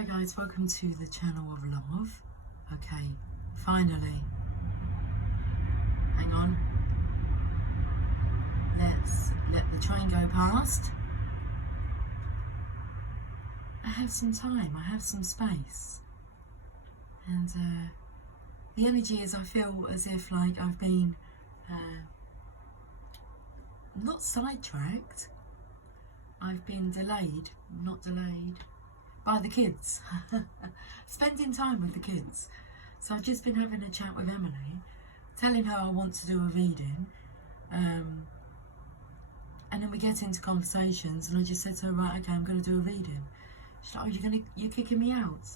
Hi guys, welcome to the channel of love. Okay, finally. Hang on. Let's let the train go past. I have some time, I have some space. And the energy is I feel as if like I've been not sidetracked. I've been delayed, not delayed, by the kids. Spending time with the kids. So I've just been having a chat with Emily, telling her I want to do a reading, and then we get into conversations, and I just said to her, right, okay, I'm going to do a reading. She's like, oh, you're kicking me out?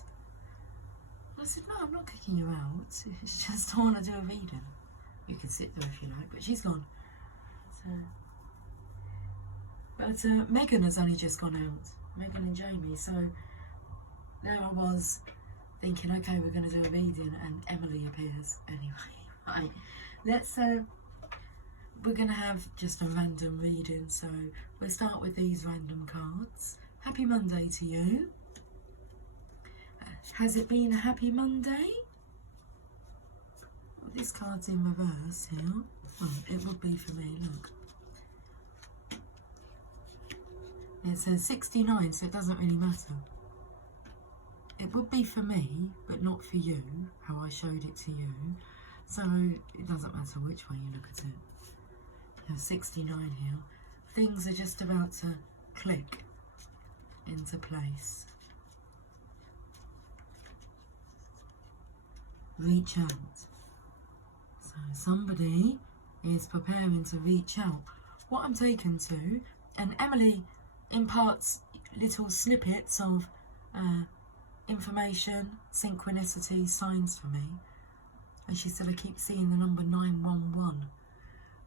I said, no, I'm not kicking you out. It's just I want to do a reading. You can sit there if you like, but she's gone. So, but Megan has only just gone out. Megan and Jamie. So there I was thinking, okay, we're going to do a reading, and Emily appears anyway. Right, let's we're going to have just a random reading, so we'll start with these random cards. Happy Monday to you. Has it been a happy Monday? Well, this card's in reverse here. Well, it would be for me, look. It says 69, so it doesn't really matter. It would be for me, but not for you, how I showed it to you. So it doesn't matter which way you look at it. There's 69 here. Things are just about to click into place. Reach out. So somebody is preparing to reach out. What I'm taken to, and Emily imparts little snippets of information, synchronicity, signs for me. And she said, I keep seeing the number 911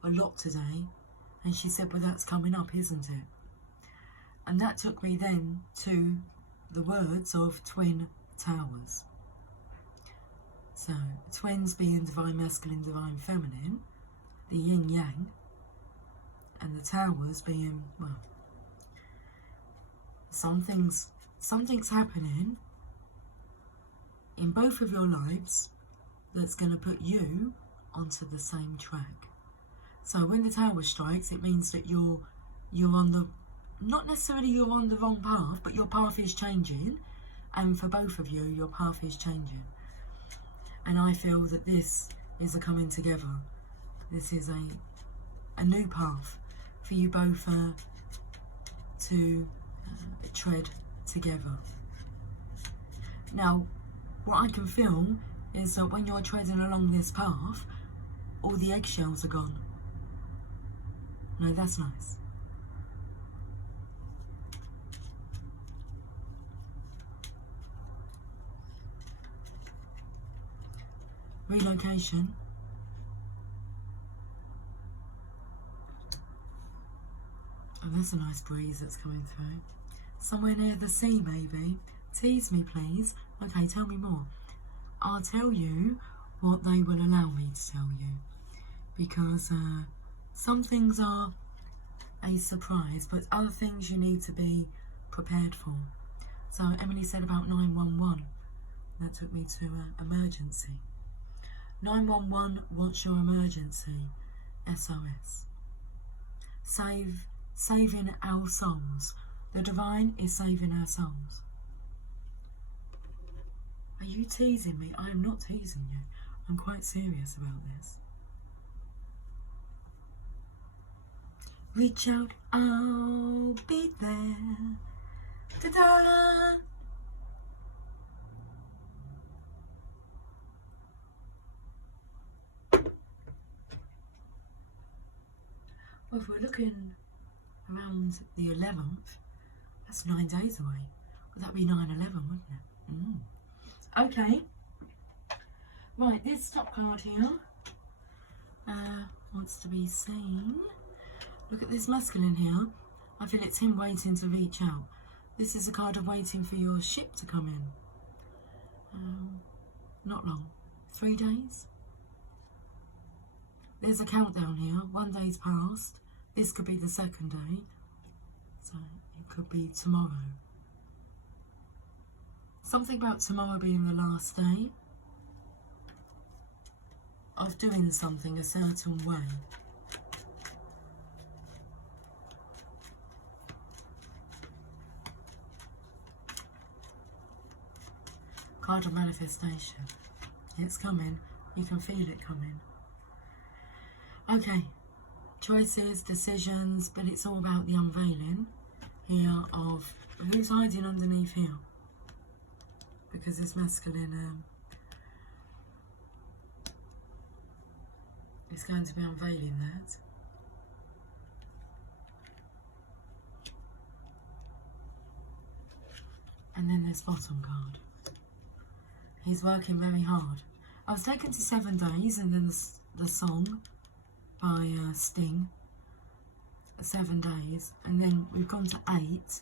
a lot today. And she said, well, that's coming up, isn't it? And that took me then to the words of twin towers. So, twins being divine masculine, divine feminine, the yin yang, and the towers being, well, something's happening in both of your lives that's going to put you onto the same track. So when the tower strikes, it means that you're on the, not necessarily you're on the wrong path, but your path is changing, and for both of you, your path is changing. And I feel that this is a coming together. This is a new path for you both to tread together. Now, what I can feel is that when you're treading along this path, all the eggshells are gone. No, that's nice. Relocation. Oh, that's a nice breeze that's coming through. Somewhere near the sea, maybe. Tease me, please. Okay, tell me more. I'll tell you what they will allow me to tell you. Because some things are a surprise, but other things you need to be prepared for. So Emily said about 911. That took me to emergency. 911, what's your emergency? SOS. Saving our souls. The divine is saving our souls. Are you teasing me? I am not teasing you. I'm quite serious about this. Reach out, I'll be there. Ta-da! Well, if we're looking around the 11th, that's 9 days away. Would that be 9/11, wouldn't it? Okay. Right, this top card here wants to be seen. Look at this masculine here. I feel it's him waiting to reach out. This is a card of waiting for your ship to come in. Not long. 3 days. There's a countdown here. 1 day's passed. This could be the 2nd day. So it could be tomorrow. Something about tomorrow being the last day of doing something a certain way. Card of manifestation. It's coming. You can feel it coming. Okay. Choices, decisions, but it's all about the unveiling here of who's hiding underneath here. Because this masculine is going to be unveiling that. And then there's bottom card. He's working very hard. I was taken to 7 days, and then the song by Sting, 7 days, and then we've gone to 8.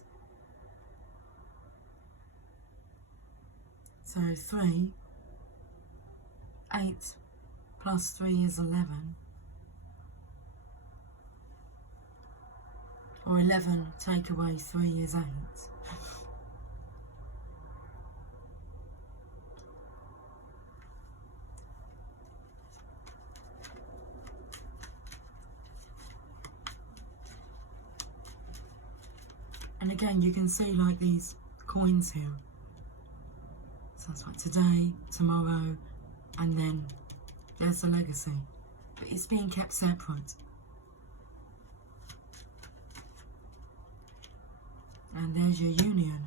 So 3, 8 plus 3 is 11. Or 11 take away 3 is 8. And again, you can see like these coins here. So it's like today, tomorrow, and then there's the legacy. But it's being kept separate. And there's your union.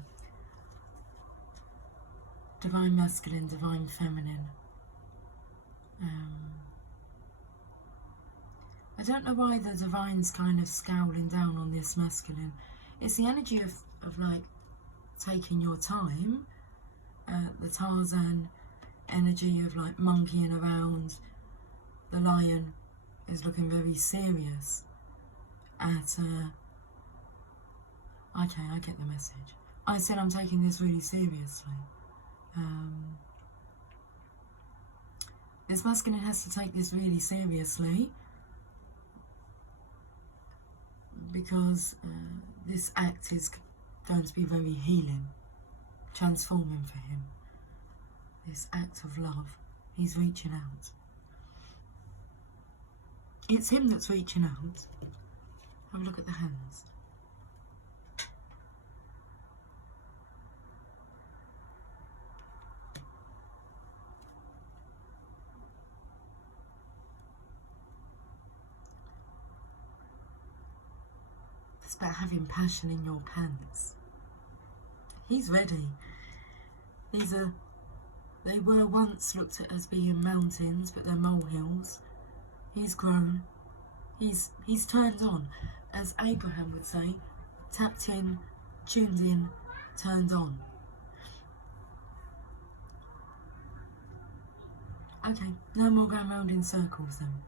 Divine masculine, divine feminine. I don't know why the divine's kind of scowling down on this masculine. It's the energy of like taking your time, the Tarzan energy of like monkeying around. The lion is looking very serious at, okay, I get the message. I said I'm taking this really seriously. This masculine has to take this really seriously because this act is going to be very healing, transforming for him. This act of love, he's reaching out. It's him that's reaching out. Have a look at the hands. It's about having passion in your pants. He's ready. They were once looked at as being mountains, but they're molehills. He's grown. He's turned on. As Abraham would say, tapped in, tuned in, turned on. Okay, no more going round in circles then.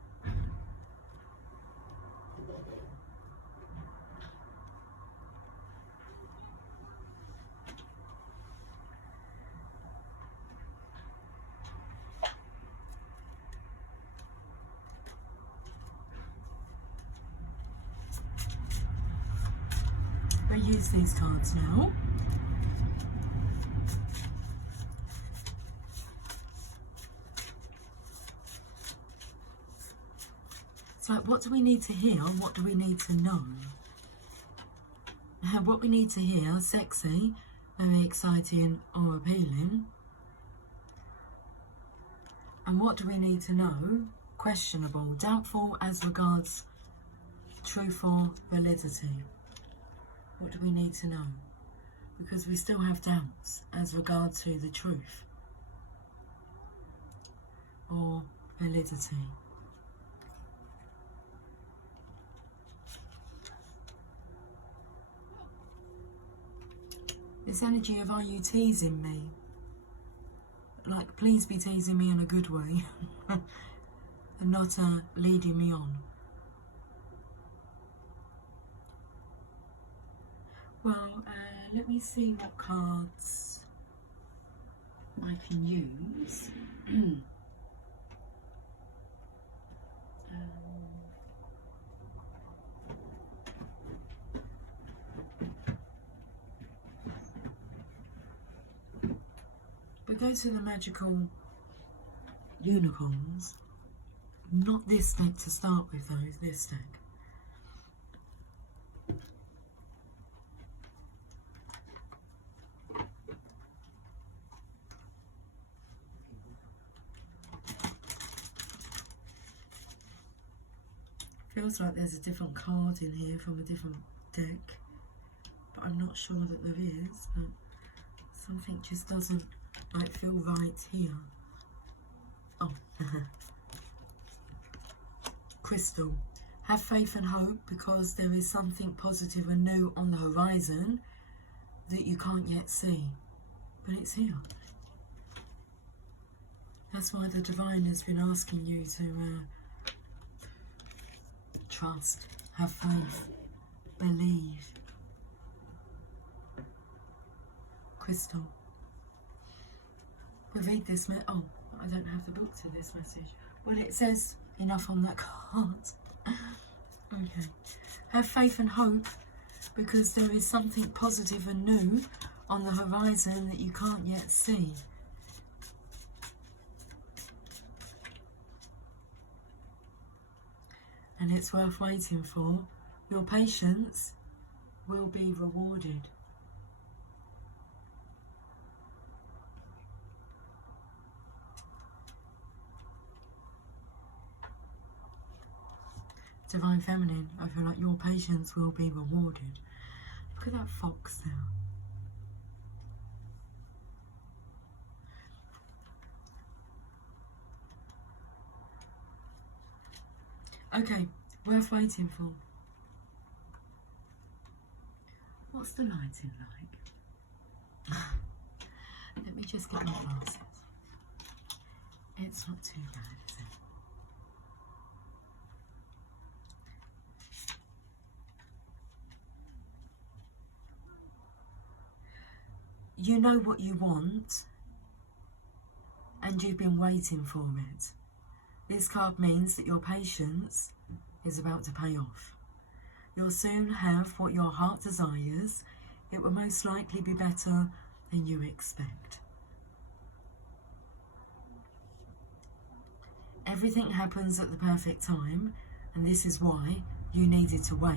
We'll use these cards now. It's like, what do we need to hear? What do we need to know? What we need to hear, sexy, very exciting or appealing. And what do we need to know? Questionable, doubtful as regards truth or validity. What do we need to know? Because we still have doubts as regards to the truth or validity. This energy of, are you teasing me? Like, please be teasing me in a good way and not leading me on. Well, let me see what cards I can use. go to the magical unicorns. Not this deck to start with though, this deck. Feels like there's a different card in here from a different deck, but I'm not sure that there is, but something just doesn't like feel right here. Oh, Crystal. Have faith and hope because there is something positive and new on the horizon that you can't yet see, but it's here. That's why the divine has been asking you to trust, have faith, believe. Crystal. We read this, oh, I don't have the book to this message. Well, it says enough on that card. Okay. Have faith and hope because there is something positive and new on the horizon that you can't yet see. And it's worth waiting for. Your patience will be rewarded. Divine Feminine, I feel like your patience will be rewarded. Look at that fox there. Okay, worth waiting for. What's the lighting like? Let me just get my glasses. It's not too bad, is it? You know what you want, and you've been waiting for it. This card means that your patience is about to pay off. You'll soon have what your heart desires. It will most likely be better than you expect. Everything happens at the perfect time, and this is why you needed to wait.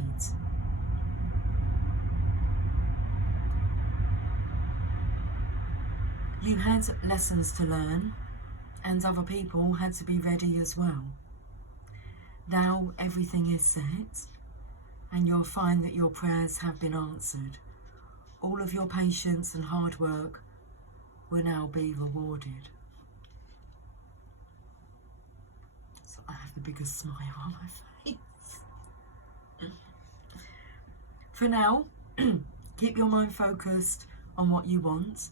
You had lessons to learn, and other people had to be ready as well. Now everything is set, and you'll find that your prayers have been answered. All of your patience and hard work will now be rewarded. So I have the biggest smile on my face. For now, keep your mind focused on what you want,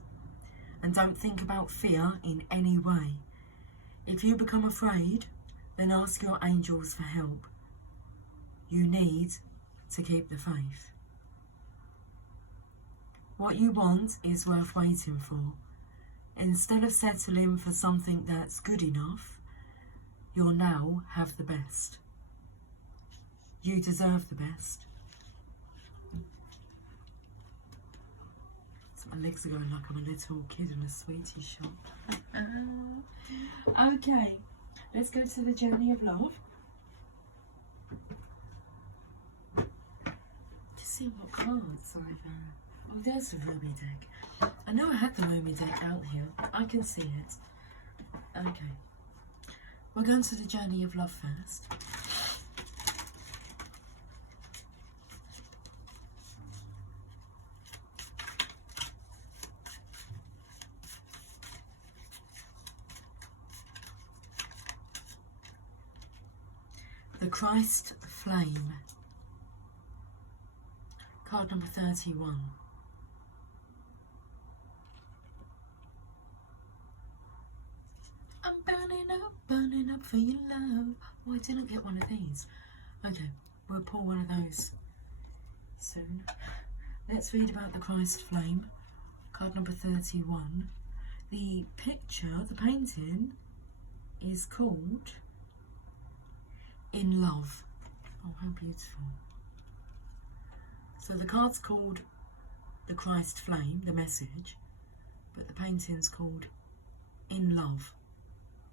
and don't think about fear in any way. If you become afraid, then ask your angels for help. You need to keep the faith. What you want is worth waiting for. Instead of settling for something that's good enough, you'll now have the best. You deserve the best. My legs are going like I'm a little kid in a sweetie shop. Okay, let's go to the journey of love. Just see what cards I've oh, there's the Ruby deck. I know I had the Ruby deck out here. I can see it. Okay. We're going to the journey of love first. The Christ Flame. Card number 31. I'm burning up for your love. Oh, I didn't get one of these. Okay, we'll pull one of those soon. Let's read about the Christ Flame. Card number 31. The picture, the painting, is called In Love. Oh, how beautiful. So the card's called the Christ Flame, the message, but the painting's called in love.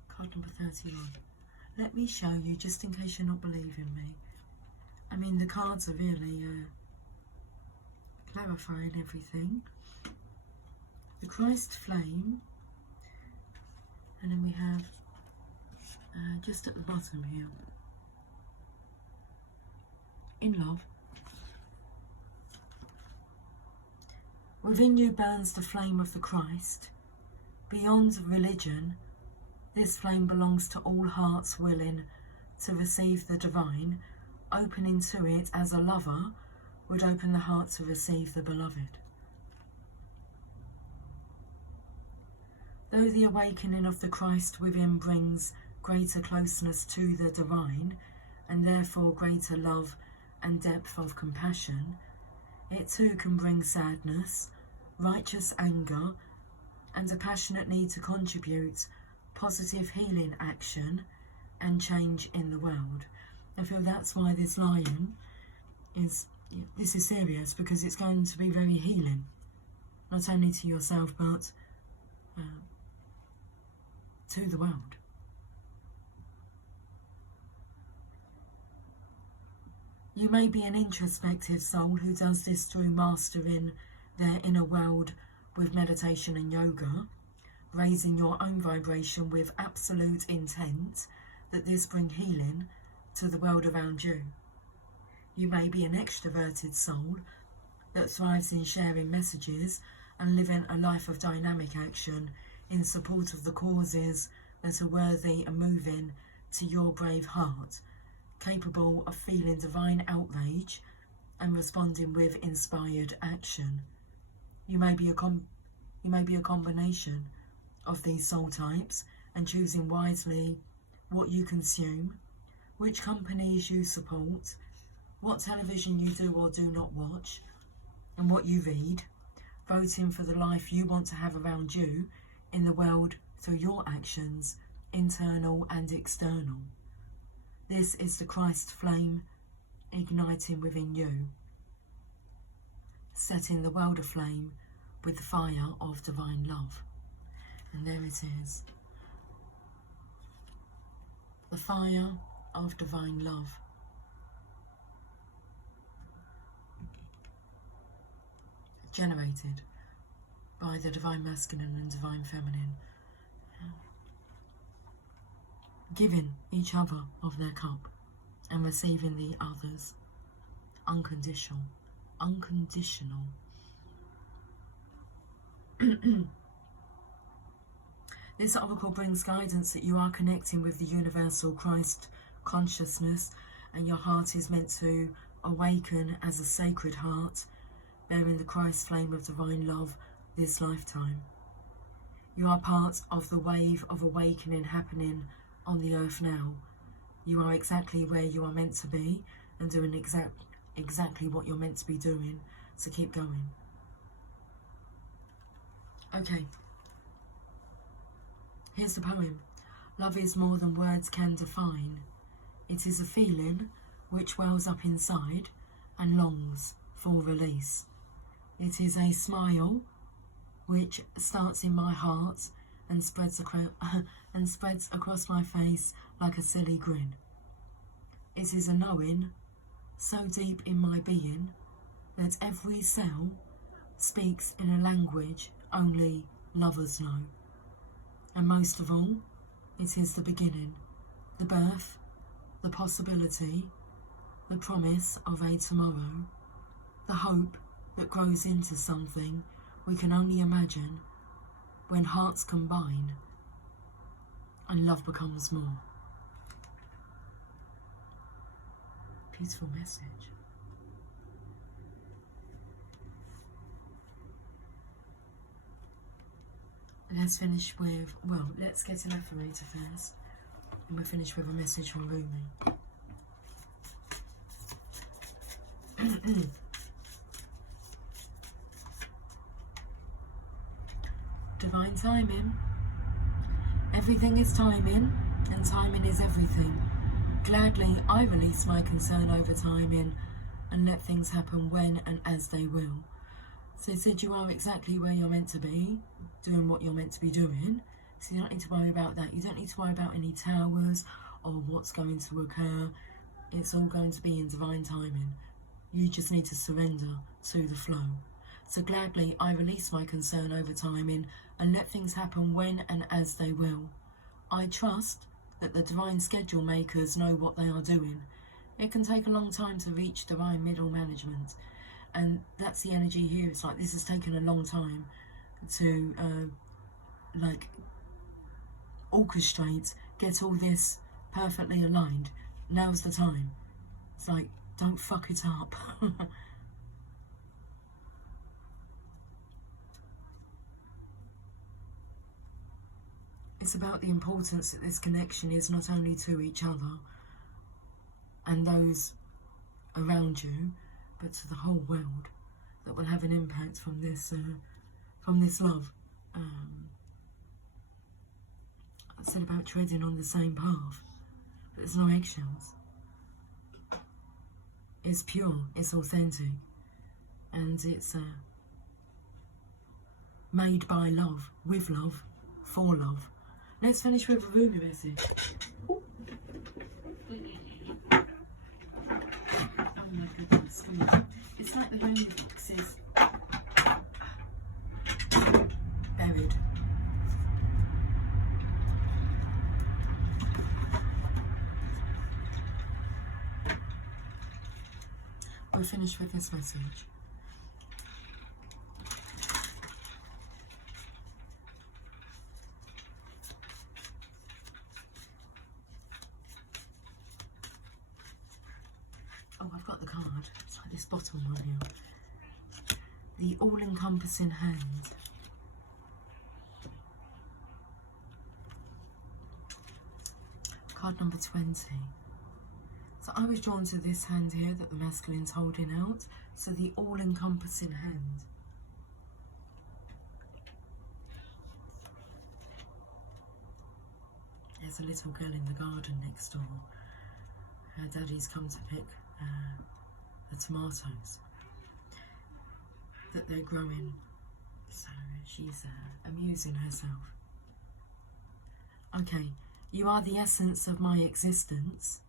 Card number 31. Let me show you, just in case you're not believing me. I mean, the cards are really clarifying everything. The Christ flame, and then we have just at the bottom here, in love. Within you burns the flame of the Christ. Beyond religion, this flame belongs to all hearts willing to receive the divine, opening to it as a lover would open the heart to receive the beloved. Though the awakening of the Christ within brings greater closeness to the divine, and therefore greater love and depth of compassion, it too can bring sadness, righteous anger, and a passionate need to contribute positive healing action and change in the world. I feel that's why this lion is serious, because it's going to be very healing, not only to yourself but to the world. You may be an introspective soul who does this through mastering their inner world with meditation and yoga, raising your own vibration with absolute intent that this bring healing to the world around you. You may be an extroverted soul that thrives in sharing messages and living a life of dynamic action in support of the causes that are worthy and moving to your brave heart, capable of feeling divine outrage and responding with inspired action. You may be a combination of these soul types, and choosing wisely what you consume, which companies you support, what television you do or do not watch, and what you read, voting for the life you want to have around you in the world through your actions, internal and external. This is the Christ flame igniting within you, setting the world aflame with the fire of divine love. And there it is. The fire of divine love. Generated by the divine masculine and divine feminine, giving each other of their cup and receiving the others. Unconditional. Unconditional. This oracle brings guidance that you are connecting with the universal Christ consciousness, and your heart is meant to awaken as a sacred heart, bearing the Christ flame of divine love this lifetime. You are part of the wave of awakening happening on the earth now. You are exactly where you are meant to be and doing exactly what you're meant to be doing, so keep going. Okay. Here's the poem. Love is more than words can define. It is a feeling which wells up inside and longs for release. It is a smile which starts in my heart and spreads across my face like a silly grin. It is a knowing so deep in my being that every cell speaks in a language only lovers know. And most of all, it is the beginning, the birth, the possibility, the promise of a tomorrow, the hope that grows into something we can only imagine when hearts combine and love becomes more. Beautiful message. Let's finish with, well, let's get an affirmator first, and we'll finish with a message from Rumi. Divine timing. Everything is timing, and timing is everything. Gladly, I release my concern over timing and let things happen when and as they will. So it said you are exactly where you're meant to be, doing what you're meant to be doing, So you don't need to worry about that. You don't need to worry about any towers or what's going to occur. It's all going to be in divine timing. You just need to surrender to the flow. So gladly I release my concern over timing and let things happen when and as they will. I trust that the divine schedule makers know what they are doing. It can take a long time to reach divine middle management, and that's the energy here. It's like this has taken a long time to orchestrate, get all this perfectly aligned. Now's the time. It's like, don't fuck it up. It's about the importance that this connection is not only to each other and those around you, but to the whole world, that will have an impact from this love. I said about treading on the same path, but there's no eggshells. It's pure, it's authentic, and it's made by love, with love, for love. Let's finish with a Rumi message. Oh my goodness, it's like the Rumi box is buried. We'll finish with this message. Oh, I've got the card. It's like this bottom one here. The all-encompassing hand. Card number 20. So I was drawn to this hand here that the masculine's holding out. So the all-encompassing hand. There's a little girl in the garden next door. Her daddy's come to pick the tomatoes that they're growing. So she's amusing herself. Okay, you are the essence of my existence.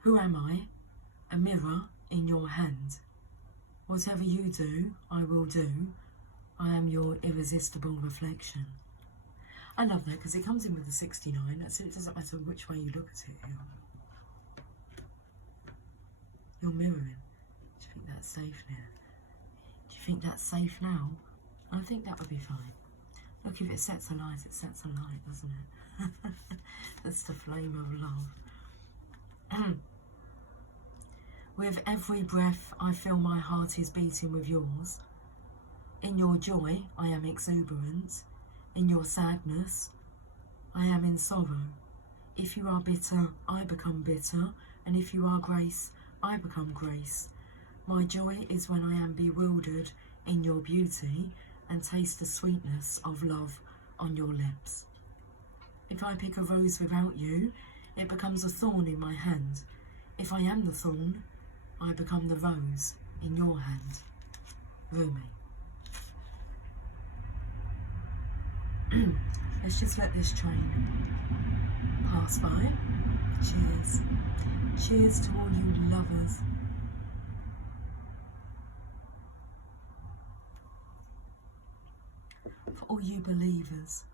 Who am I? A mirror in your hand. Whatever you do, I will do. I am your irresistible reflection. I love that because it comes in with a 69. So it doesn't matter which way you look at it. You're mirroring. Do you think that's safe now? Do you think that's safe now? I think that would be fine. Look, if it sets a light, it sets a light, doesn't it? That's the flame of love. With every breath, I feel my heart is beating with yours. In your joy, I am exuberant. In your sadness, I am in sorrow. If you are bitter, I become bitter. And if you are grace, I become grace. My joy is when I am bewildered in your beauty and taste the sweetness of love on your lips. If I pick a rose without you, it becomes a thorn in my hand. If I am the thorn, I become the rose in your hand. Rumi. Let's just let this train pass by. Cheers. Cheers to all you lovers. For all you believers.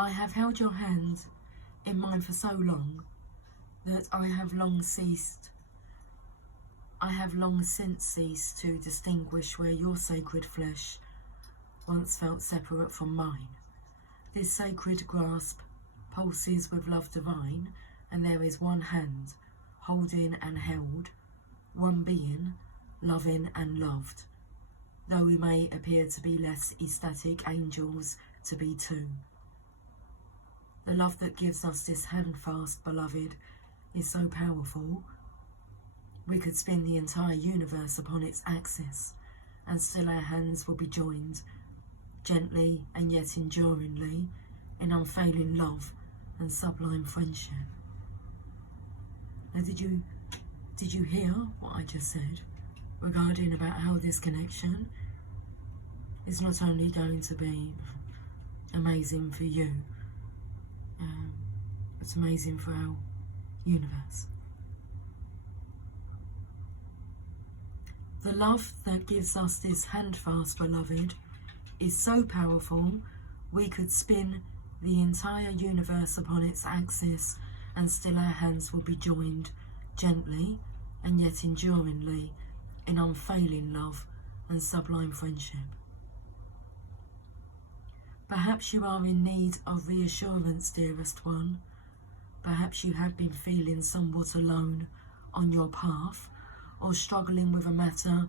I have held your hand in mine for so long that I have long since ceased to distinguish where your sacred flesh once felt separate from mine. This sacred grasp pulses with love divine, and there is one hand, holding and held, one being, loving and loved. Though we may appear to be less ecstatic angels, to be two. The love that gives us this handfast, beloved, is so powerful, we could spin the entire universe upon its axis, and still our hands will be joined, gently and yet enduringly, in unfailing love and sublime friendship. Now, did you hear what I just said? regarding about how this connection is not only going to be amazing for you, it's amazing for our universe. The love that gives us this handfast, beloved, is so powerful we could spin the entire universe upon its axis and still our hands will be joined gently and yet enduringly in unfailing love and sublime friendship. Perhaps you are in need of reassurance, dearest one. Perhaps you have been feeling somewhat alone on your path, or struggling with a matter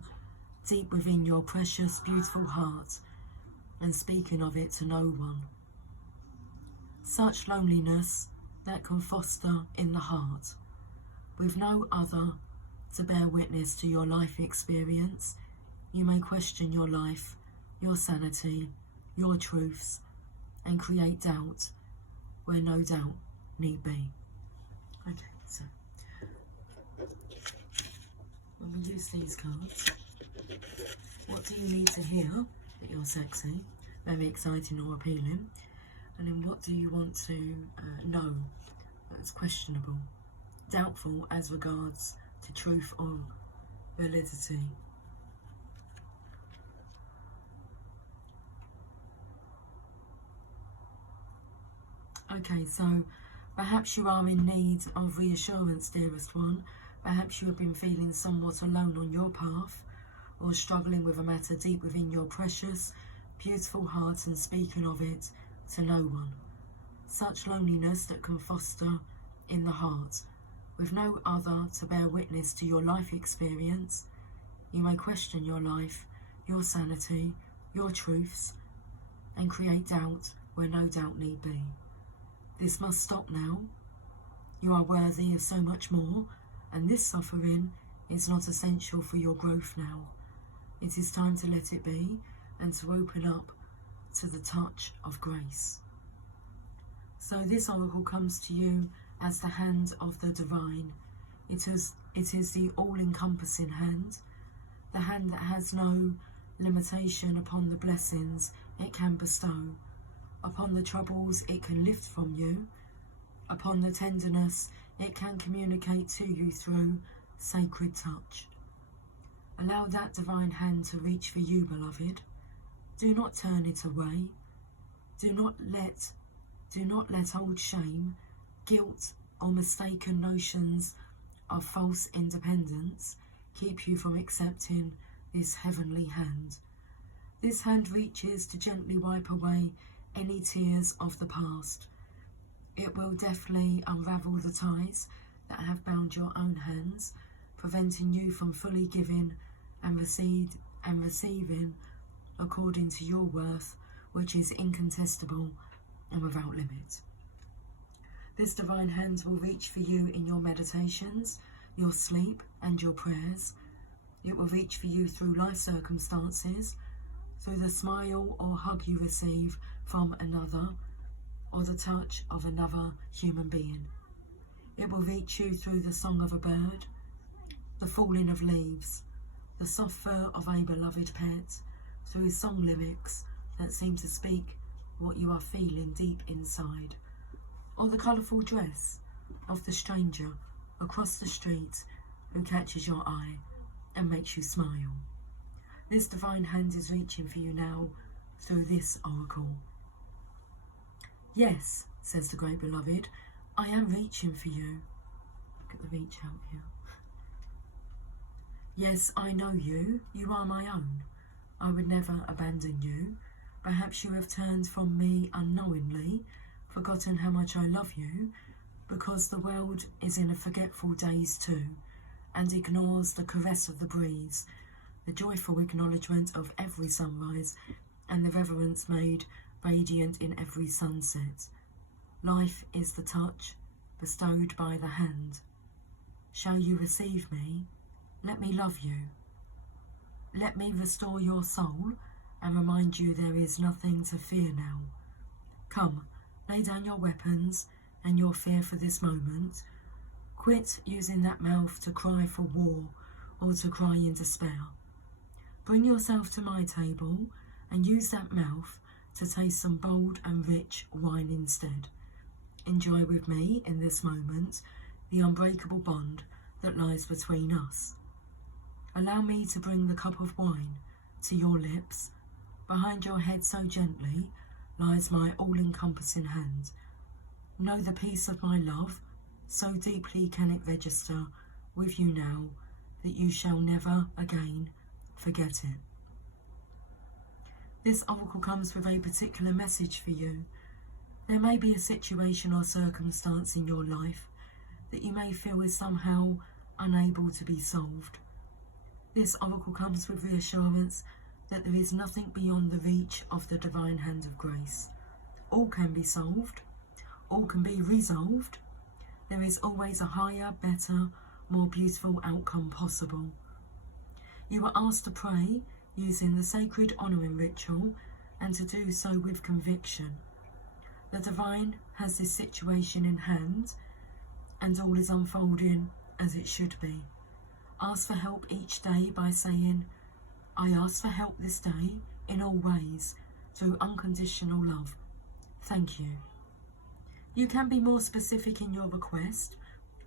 deep within your precious, beautiful heart, and speaking of it to no one. Such loneliness that can foster in the heart, with no other to bear witness to your life experience, you may question your life, your sanity, your truths, and create doubt where no doubt need be. Okay, so when we use these cards, what do you need to hear that you're sexy, very exciting or appealing? And then what do you want to know that's questionable, doubtful as regards to truth or validity? Okay, so perhaps you are in need of reassurance, dearest one. Perhaps you have been feeling somewhat alone on your path, or struggling with a matter deep within your precious, beautiful heart and speaking of it to no one. Such loneliness that can foster in the heart, with no other to bear witness to your life experience, you may question your life, your sanity, your truths, and create doubt where no doubt need be. This must stop now. You are worthy of so much more, and this suffering is not essential for your growth now. It is time to let it be and to open up to the touch of grace. So this oracle comes to you as the hand of the divine. It is the all-encompassing hand, the hand that has no limitation upon the blessings it can bestow, upon the troubles it can lift from you, upon the tenderness it can communicate to you through sacred touch. Allow that divine hand to reach for you, beloved. Do not turn it away. Do not let old shame, guilt, or mistaken notions of false independence keep you from accepting this heavenly hand. This hand reaches to gently wipe away any tears of the past. It will deftly unravel the ties that have bound your own hands, preventing you from fully giving and receiving according to your worth, which is incontestable and without limit. This divine hand will reach for you in your meditations, your sleep, and your prayers. It will reach for you through life circumstances, through the smile or hug you receive from another, or the touch of another human being. It will reach you through the song of a bird, the falling of leaves, the soft fur of a beloved pet, through song lyrics that seem to speak what you are feeling deep inside, or the colourful dress of the stranger across the street who catches your eye and makes you smile. This divine hand is reaching for you now through this oracle. Yes, says the great beloved, I am reaching for you. Look at the reach out here. Yes, I know you. You are my own. I would never abandon you. Perhaps you have turned from me unknowingly, forgotten how much I love you, because the world is in a forgetful daze too, and ignores the caress of the breeze, the joyful acknowledgement of every sunrise, and the reverence made radiant in every sunset. Life is the touch bestowed by the hand. Shall you receive me? Let me love you. Let me restore your soul and remind you there is nothing to fear now. Come, lay down your weapons and your fear for this moment. Quit using that mouth to cry for war or to cry in despair. Bring yourself to my table and use that mouth to taste some bold and rich wine instead. Enjoy with me in this moment the unbreakable bond that lies between us. Allow me to bring the cup of wine to your lips. Behind your head so gently lies my all-encompassing hand. Know the peace of my love, so deeply can it register with you now that you shall never again forget it. This oracle comes with a particular message for you. There may be a situation or circumstance in your life that you may feel is somehow unable to be solved. This oracle comes with reassurance that there is nothing beyond the reach of the divine hand of grace. All can be solved, all can be resolved. There is always a higher, better, more beautiful outcome possible. You are asked to pray using the sacred honouring ritual and to do so with conviction. The divine has this situation in hand and all is unfolding as it should be. Ask for help each day by saying, I ask for help this day in all ways through unconditional love. Thank you. You can be more specific in your request,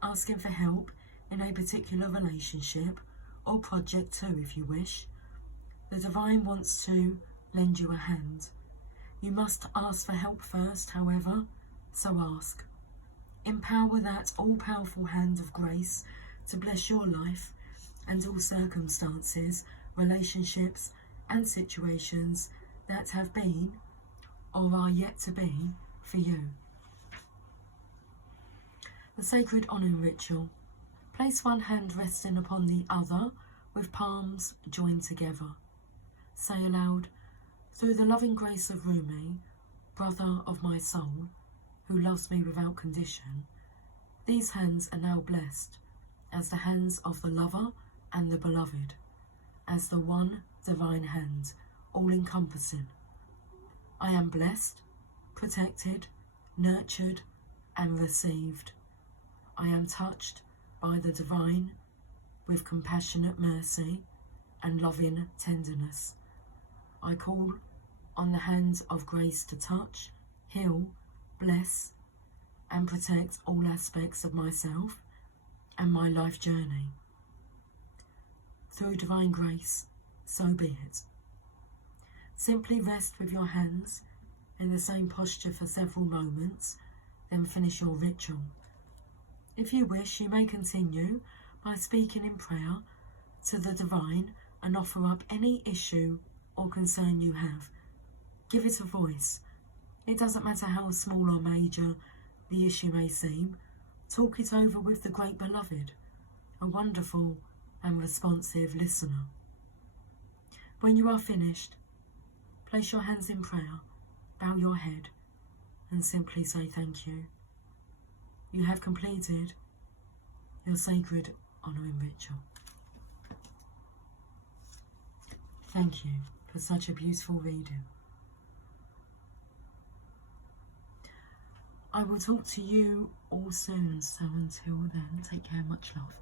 asking for help in a particular relationship or project too if you wish. The divine wants to lend you a hand. You must ask for help first, however, so ask. Empower that all-powerful hand of grace to bless your life and all circumstances, relationships and situations that have been or are yet to be for you. The sacred honouring ritual. Place one hand resting upon the other with palms joined together. Say aloud, through the loving grace of Rumi, brother of my soul, who loves me without condition, these hands are now blessed as the hands of the lover and the beloved, as the one divine hand, all-encompassing. I am blessed, protected, nurtured, and received. I am touched by the divine with compassionate mercy and loving tenderness. I call on the hands of grace to touch, heal, bless, and protect all aspects of myself and my life journey. Through divine grace, so be it. Simply rest with your hands in the same posture for several moments, then finish your ritual. If you wish, you may continue by speaking in prayer to the divine and offer up any issue or concern you have. Give it a voice. It doesn't matter how small or major the issue may seem. Talk it over with the great beloved, a wonderful and responsive listener. When you are finished, place your hands in prayer, bow your head, and simply say thank you. You have completed your sacred honouring ritual. Thank you for such a beautiful reading. I will talk to you all soon, so until then, take care, much love.